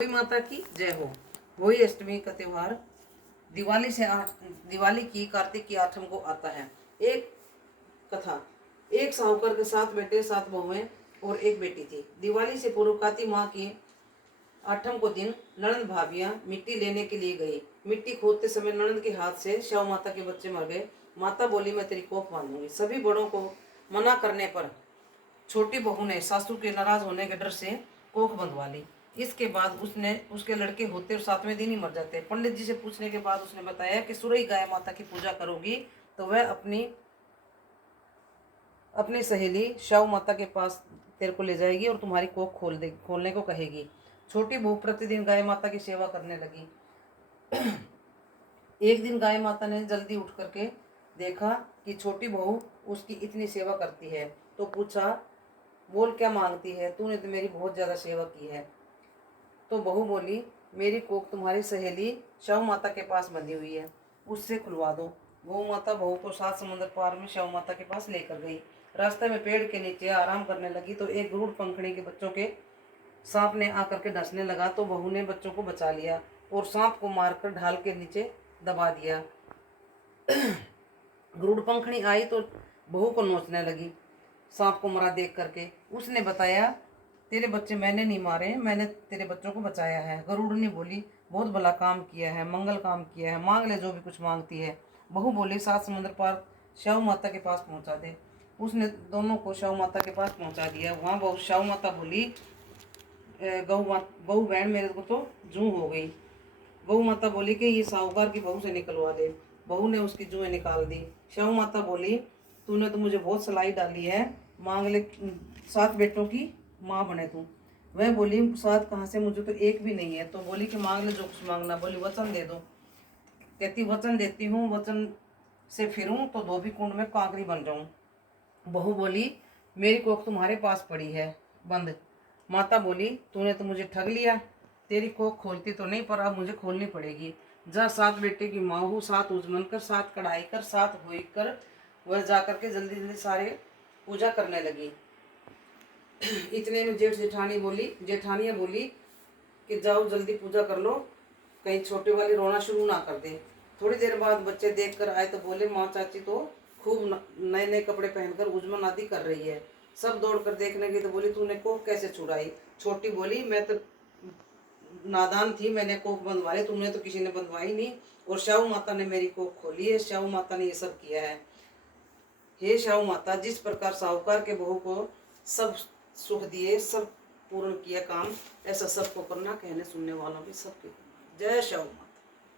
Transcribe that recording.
होली माता की जय हो। होली अष्टमी का त्योहार दिवाली की कार्तिक की 8 को आता है। एक कथा। एक साहूकार के 7 बेटे 7 बहुएं और एक बेटी थी। दिवाली से पूर्व कार्तिक माह की 8 को दिन ननद भाभियां मिट्टी लेने के लिए गई। मिट्टी खोदते समय ननद के हाथ से शव माता के बच्चे मर गए। माता बोली, मैं तेरी कोख बांधूंगी। सभी बड़ों को मना करने पर छोटी बहू ने सासू के नाराज होने के डर से कोख बंधवा ली। इसके बाद उसके लड़के होते और 7वें दिन ही मर जाते। पंडित जी से पूछने के बाद उसने बताया कि सुरई गाय माता की पूजा करोगी तो वह अपनी सहेली शव माता के पास तेरे को ले जाएगी और तुम्हारी कोख खोलने को कहेगी। छोटी बहू प्रतिदिन गाय माता की सेवा करने लगी। एक दिन गाय माता ने जल्दी उठ करके देखा कि छोटी बहू उसकी इतनी सेवा करती है, तो पूछा, बोल क्या मांगती है? तूने तो मेरी बहुत ज़्यादा सेवा की है। तो बहू बोली, मेरी कोख तुम्हारी सहेली शव माता के पास बंधी हुई है, उससे खुलवा दो। गौ माता बहू को 7 समुद्र पार में शव माता के पास लेकर गई। रास्ते में पेड़ के नीचे आराम करने लगी तो एक गरुड़ पंखड़ी के बच्चों के सांप ने आकर के डसने लगा, तो बहू ने बच्चों को बचा लिया और सांप को मारकर ढाल के नीचे दबा दिया। गरुड़ पंखड़ी आई तो बहू को नोचने लगी सांप को मरा देख करके। उसने बताया, तेरे बच्चे मैंने नहीं मारे, मैंने तेरे बच्चों को बचाया है। गरुड़ ने बोली, बहुत भला काम किया है, मंगल काम किया है, मांग ले जो भी कुछ मांगती है। बहू बोली, 7 समुद्र पार शव माता के पास पहुंचा दे। उसने दोनों को शव माता के पास पहुंचा दिया। वहाँ बहु शव माता बोली, बहू बहन मेरे को तो जूं हो गई। बहू माता बोली कि ये साहूकार की बहू से निकलवा दे। बहू ने उसकी जुएं निकाल दी। शव माता बोली, तूने तो मुझे बहुत सलाई डाली है, मांग ले 7 बेटों की माँ बने तू। वह बोली, 7 कहाँ से, मुझे तो एक भी नहीं है। तो बोली कि मांग ले जो कुछ मांगना। बोली, वचन दे दो। कहती, वचन देती हूँ, वचन से फिरूं तो धोबी कुंड में कांकरी बन जाऊं। बहू बोली, मेरी कोख तुम्हारे पास पड़ी है बंद। माता बोली, तूने तो मुझे ठग लिया, तेरी कोख खोलती तो नहीं, पर अब मुझे खोलनी पड़ेगी। जा 7 बेटे की माँ हूँ, 7 उजमन कर, 7 कढ़ाई कर, 7 हुई कर। वह जा करके जल्दी जल्दी सारे पूजा करने लगी। इतने में जेठानियाँ बोली कि जाओ जल्दी पूजा कर लो, कहीं छोटे वाली रोना शुरू ना कर दे। थोड़ी देर बाद बच्चे देख कर आए तो बोले, माँ चाची तो खूब नए नए कपड़े पहनकर उजमन आदि कर रही है। सब दौड़ कर देखने गई तो बोली, तूने कोख कैसे छुड़ाई? छोटी बोली, मैं तो नादान थी, मैंने कोख बंधवाई, तुमने तो किसी ने बंधवाई नहीं, और शव माता ने मेरी कोख खोली है, शव माता ने ये सब किया है। हे शव माता, जिस प्रकार साहूकार के बहू को सब सुख दिए, सब पूर्ण किया काम, ऐसा सबको करना, कहने सुनने वालों की सबके। जय शव माता।